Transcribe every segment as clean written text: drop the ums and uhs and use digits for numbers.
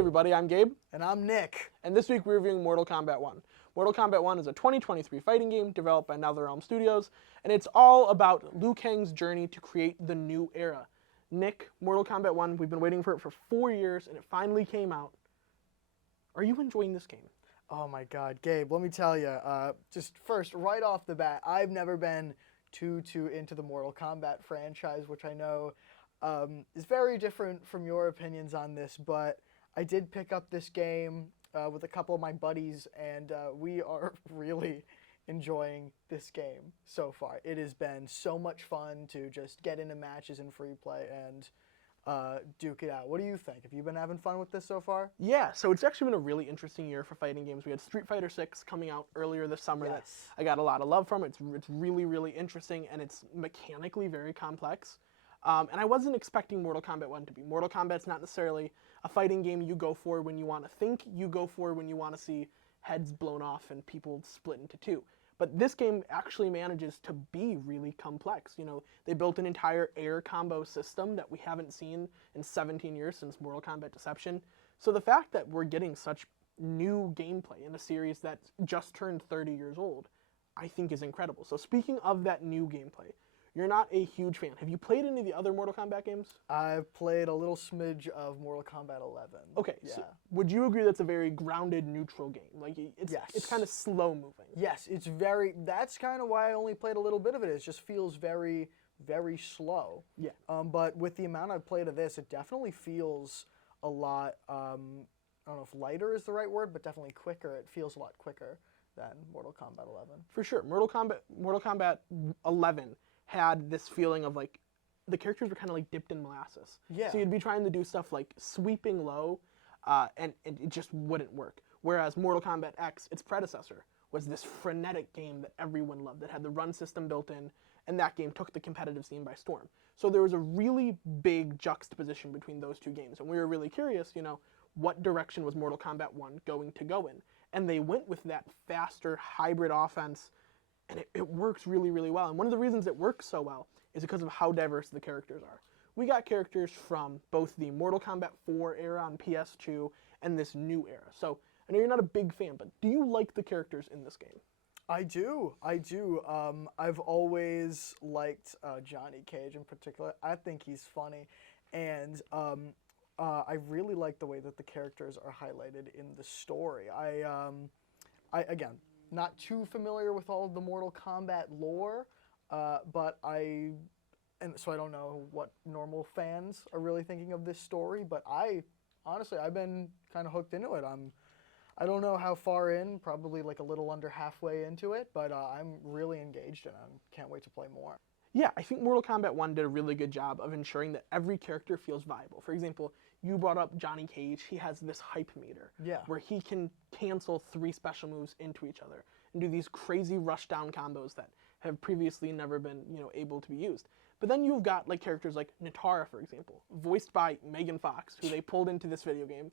everybody, I'm Gabe. And I'm Nick. And this week we're reviewing Mortal Kombat 1. Mortal Kombat 1 is a 2023 fighting game developed by NetherRealm Studios, and it's all about Liu Kang's journey to create the new era. Nick, Mortal Kombat 1, we've been waiting for it for 4 years, and it finally came out. Are you enjoying this game? Oh my God, Gabe, let me tell you, just first, right off the bat, I've never been too into the Mortal Kombat franchise, which I know is very different from your opinions on this, but I did pick up this game with a couple of my buddies, and we are really enjoying this game so far. It has been so much fun to just get into matches in free play and duke it out. What do you think? Have you been having fun with this so far? Yeah, so it's actually been a really interesting year for fighting games. We had Street Fighter 6 coming out earlier this summer that I got a lot of love from. It's really, really interesting, and it's mechanically very complex. And I wasn't expecting Mortal Kombat 1 to be. Mortal Kombat's not necessarily a fighting game you go for when you want to think. You go for when you want to see heads blown off and people split into two. But this game actually manages to be really complex. You know, they built an entire air combo system that we haven't seen in 17 years since Mortal Kombat Deception. So the fact that we're getting such new gameplay in a series that just turned 30 years old, I think is incredible. So speaking of that new gameplay, you're not a huge fan. Have you played any of the other Mortal Kombat games? I've played a little smidge of Mortal Kombat 11. Okay, yeah. So would you agree that's a very grounded, neutral game? Like, it's kind of slow moving. Yes, it's very, that's kind of why I only played a little bit of it. It just feels very, very slow. Yeah. But with the amount I've played of this, it definitely feels a lot, I don't know if lighter is the right word, but definitely quicker. It feels a lot quicker than Mortal Kombat 11. For sure. Mortal Kombat 11 had this feeling of like the characters were kind of like dipped in molasses. Yeah. So you'd be trying to do stuff like sweeping low, and it just wouldn't work. Whereas Mortal Kombat X, its predecessor, was this frenetic game that everyone loved, that had the run system built in, and that game took the competitive scene by storm. So there was a really big juxtaposition between those two games, and we were really curious, you know, what direction was Mortal Kombat 1 going to go in? And they went with that faster hybrid offense, and it works really, really well. And one of the reasons it works so well is because of how diverse the characters are. We got characters from both the Mortal Kombat 4 era on PS2 and this new era. So I know you're not a big fan, but do you like the characters in this game? I do. I've always liked Johnny Cage in particular. I think he's funny, and I really like the way that the characters are highlighted in the story. I again, not too familiar with all of the Mortal Kombat lore, but so I don't know what normal fans are really thinking of this story, but honestly, I've been kind of hooked into it. I don't know how far in, probably like a little under halfway into it, but I'm really engaged and I can't wait to play more. Yeah, I think Mortal Kombat 1 did a really good job of ensuring that every character feels viable. For example, you brought up Johnny Cage. He has this hype meter where he can cancel 3 special moves into each other and do these crazy rushdown combos that have previously never been, you know, able to be used. But then you've got like characters like Nitara, for example, voiced by Megan Fox, who they pulled into this video game,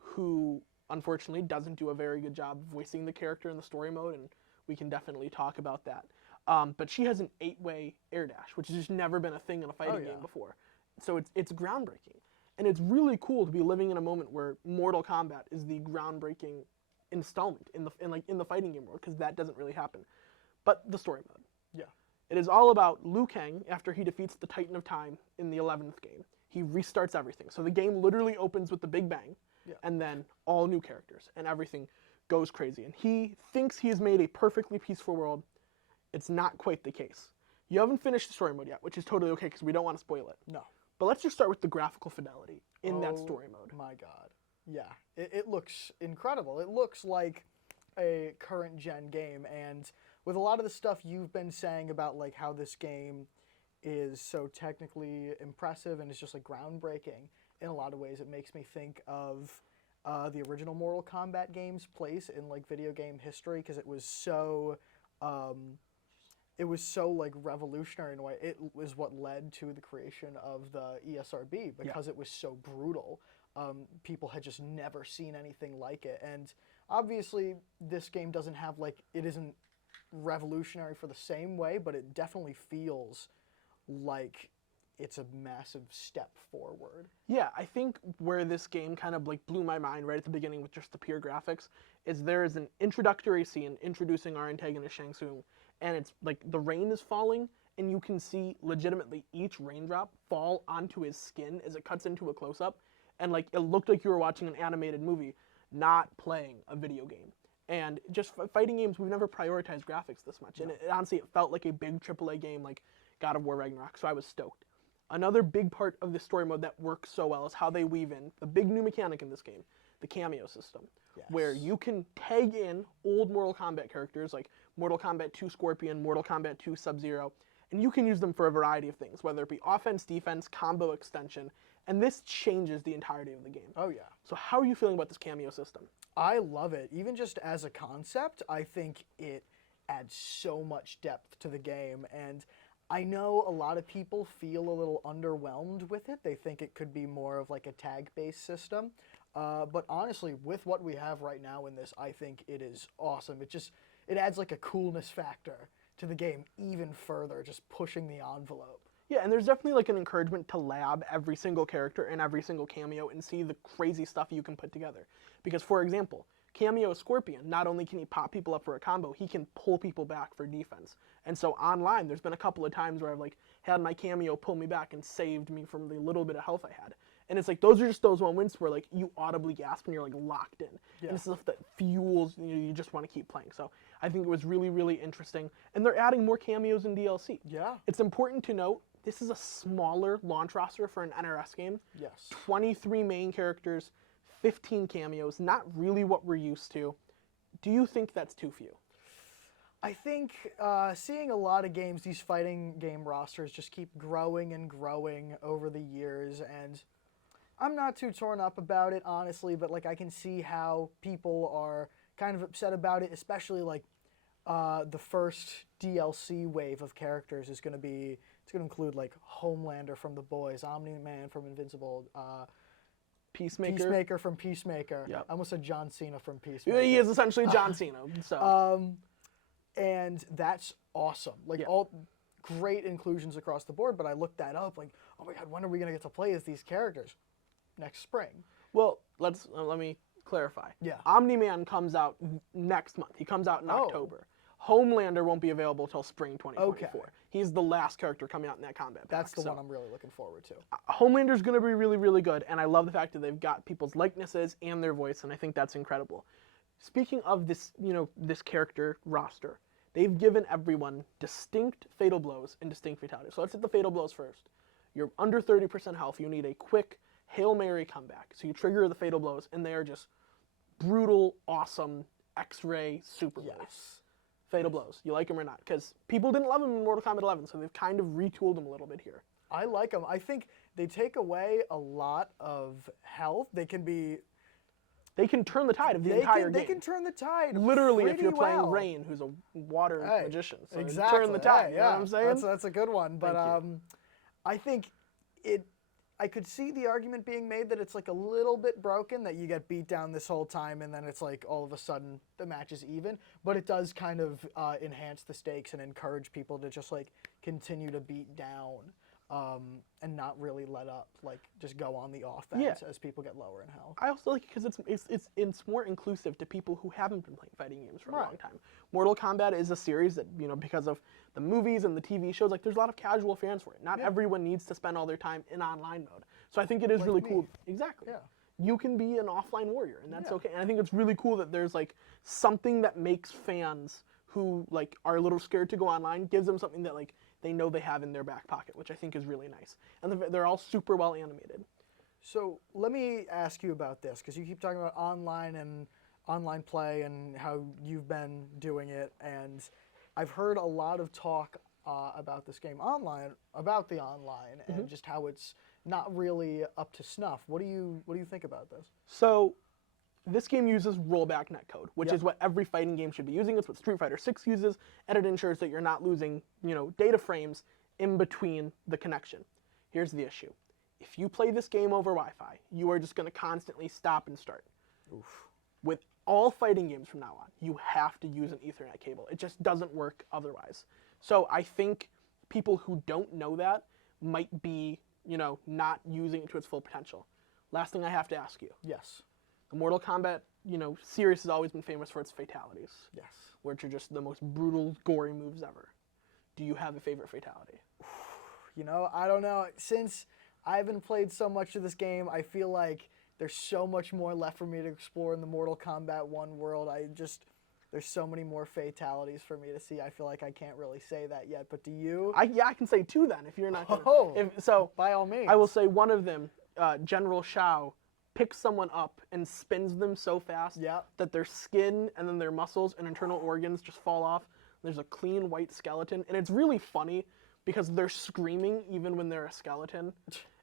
who unfortunately doesn't do a very good job voicing the character in the story mode, and we can definitely talk about that. But she has an 8-way air dash, which has just never been a thing in a fighting game before. So it's groundbreaking. And it's really cool to be living in a moment where Mortal Kombat is the groundbreaking installment in the fighting game world, because that doesn't really happen. But the story mode. Yeah. It is all about Liu Kang after he defeats the Titan of Time in the 11th game. He restarts everything. So the game literally opens with the Big Bang, and then all new characters, and everything goes crazy. And he thinks he has made a perfectly peaceful world. It's not quite the case. You haven't finished the story mode yet, which is totally okay because we don't want to spoil it. No. But let's just start with the graphical fidelity in that story mode. My God. Yeah. It looks incredible. It looks like a current gen game, and with a lot of the stuff you've been saying about like how this game is so technically impressive and it's just like groundbreaking in a lot of ways, it makes me think of the original Mortal Kombat game's place in like video game history, because it was so like revolutionary in a way. It was what led to the creation of the ESRB, because it was so brutal. People had just never seen anything like it, and obviously this game doesn't have like, it isn't revolutionary for the same way, but it definitely feels like it's a massive step forward. Yeah, I think where this game kind of like blew my mind right at the beginning with just the pure graphics is there is an introductory scene introducing our antagonist Shang Tsung, and it's like the rain is falling, and you can see legitimately each raindrop fall onto his skin as it cuts into a close-up, and like it looked like you were watching an animated movie, not playing a video game. And just fighting games, we've never prioritized graphics this much, and honestly, it felt like a big AAA game like God of War Ragnarok, so I was stoked. Another big part of the story mode that works so well is how they weave in the big new mechanic in this game, the Cameo System, where you can tag in old Mortal Kombat characters like Mortal Kombat 2 Scorpion, Mortal Kombat 2 Sub-Zero, and you can use them for a variety of things, whether it be offense, defense, combo extension, and this changes the entirety of the game. Oh yeah. So how are you feeling about this Cameo System? I love it. Even just as a concept, I think it adds so much depth to the game, and I know a lot of people feel a little underwhelmed with it. They think it could be more of like a tag-based system. But honestly, with what we have right now in this, I think it is awesome. It adds like a coolness factor to the game even further, just pushing the envelope. Yeah, and there's definitely like an encouragement to lab every single character and every single cameo and see the crazy stuff you can put together. Because for example, Cameo Scorpion, not only can he pop people up for a combo, he can pull people back for defense. And so online, there's been a couple of times where I've like had my Cameo pull me back and saved me from the little bit of health I had. And it's like, those are just those moments where like you audibly gasp and you're like locked in. Yeah. And it's stuff that fuels, you just want to keep playing. So I think it was really, really interesting. And they're adding more cameos in DLC. Yeah. It's important to note, this is a smaller launch roster for an NRS game. Yes. 23 main characters, 15 cameos, not really what we're used to. Do you think that's too few? I think seeing a lot of games, these fighting game rosters just keep growing and growing over the years, and I'm not too torn up about it, honestly, but like I can see how people are kind of upset about it, especially like the first DLC wave of characters is going to include like Homelander from The Boys, Omni-Man from Invincible, Peacemaker from Peacemaker. Yep. I almost said John Cena from Peacemaker. He is essentially John Cena. So. And that's awesome. Like all great inclusions across the board, but I looked that up like, oh my god, when are we going to get to play as these characters? Next spring. Well, let me clarify. Yeah. Omni-Man comes out next month. He comes out in October. Homelander won't be available till spring 2024. Okay. He's the last character coming out in that combat pack. That's the one I'm really looking forward to. Homelander's going to be really, really good, and I love the fact that they've got people's likenesses and their voice, and I think that's incredible. Speaking of this, this character roster, they've given everyone distinct fatal blows and distinct fatalities. So let's hit the fatal blows first. You're under 30% health. You need a quick Hail Mary comeback. So you trigger the fatal blows, and they are just brutal, awesome, X-ray super blows. Yes. Fatal blows. You like them or not? Because people didn't love them in Mortal Kombat 11, so they've kind of retooled them a little bit here. I like them. I think they take away a lot of health. They can turn the tide of the entire game. They can turn the tide. Literally, if you're playing Rain, who's a water magician. So exactly. Turn the tide. You know what I'm saying? That's a good one. But I think I could see the argument being made that it's like a little bit broken, that you get beat down this whole time and then it's like all of a sudden the match is even. But it does kind of enhance the stakes and encourage people to just like continue to beat down and not really let up, like just go on the offense as people get lower in health. I also like it because it's more inclusive to people who haven't been playing fighting games for a long time. Mortal Kombat is a series that, because of the movies and the TV shows, like there's a lot of casual fans for it. Not everyone needs to spend all their time in online mode. So I think it is really cool. Exactly. Yeah. You can be an offline warrior, and that's okay. And I think it's really cool that there's like something that makes fans who like are a little scared to go online, gives them something that like they know they have in their back pocket, which I think is really nice. And they're all super well animated. So let me ask you about this, because you keep talking about online and online play and how you've been doing it, and I've heard a lot of talk about this game online, about the online, and just how it's not really up to snuff. What do you think about this? So this game uses rollback netcode, which is what every fighting game should be using. It's what Street Fighter 6 uses, and it ensures that you're not losing, data frames in between the connection. Here's the issue. If you play this game over Wi-Fi, you are just going to constantly stop and start. Oof. With all fighting games from now on, you have to use an Ethernet cable. It just doesn't work otherwise. So I think people who don't know that might be, not using it to its full potential. Last thing I have to ask you. Yes. The Mortal Kombat, series has always been famous for its fatalities. Yes. Which are just the most brutal, gory moves ever. Do you have a favorite fatality? I don't know. Since I haven't played so much of this game, I feel like there's so much more left for me to explore in the Mortal Kombat 1 world. There's so many more fatalities for me to see. I feel like I can't really say that yet. But do you? I can say 2 then, if you're not gonna, so by all means. I will say one of them, General Shao, picks someone up and spins them so fast that their skin and then their muscles and internal organs just fall off. There's a clean white skeleton. And it's really funny because they're screaming even when they're a skeleton.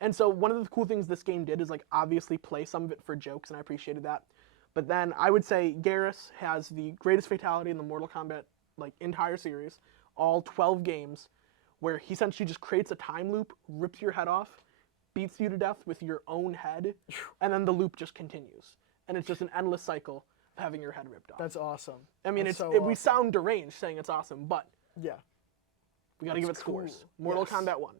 And so one of the cool things this game did is obviously play some of it for jokes, and I appreciated that. But then I would say Garrus has the greatest fatality in the Mortal Kombat entire series, all 12 games, where he essentially just creates a time loop, rips your head off, beats you to death with your own head, and then the loop just continues. And it's just an endless cycle of having your head ripped off. That's awesome. I mean, we sound deranged saying it's awesome, but yeah, we got to give it scores. Mortal Kombat 1.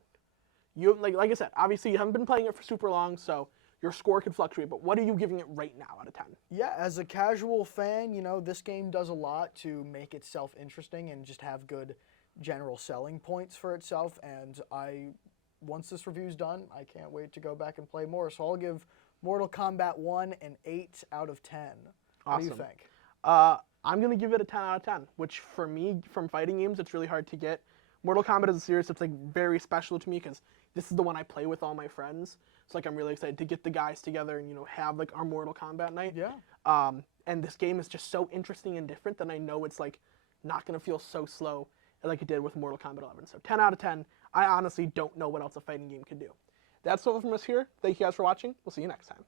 You like I said, obviously you haven't been playing it for super long, so your score could fluctuate, but what are you giving it right now out of 10? Yeah, as a casual fan, this game does a lot to make itself interesting and just have good general selling points for itself, and once this review's done, I can't wait to go back and play more, so I'll give Mortal Kombat 1 an 8 out of 10. Awesome. What do you think? I'm going to give it a 10 out of 10, which for me, from fighting games, it's really hard to get. Mortal Kombat is a series that's very special to me because this is the one I play with all my friends. So I'm really excited to get the guys together and have our Mortal Kombat night. Yeah. And this game is just so interesting and different that I know it's not going to feel so slow like it did with Mortal Kombat 11. So 10 out of 10. I honestly don't know what else a fighting game could do. That's all from us here. Thank you guys for watching. We'll see you next time.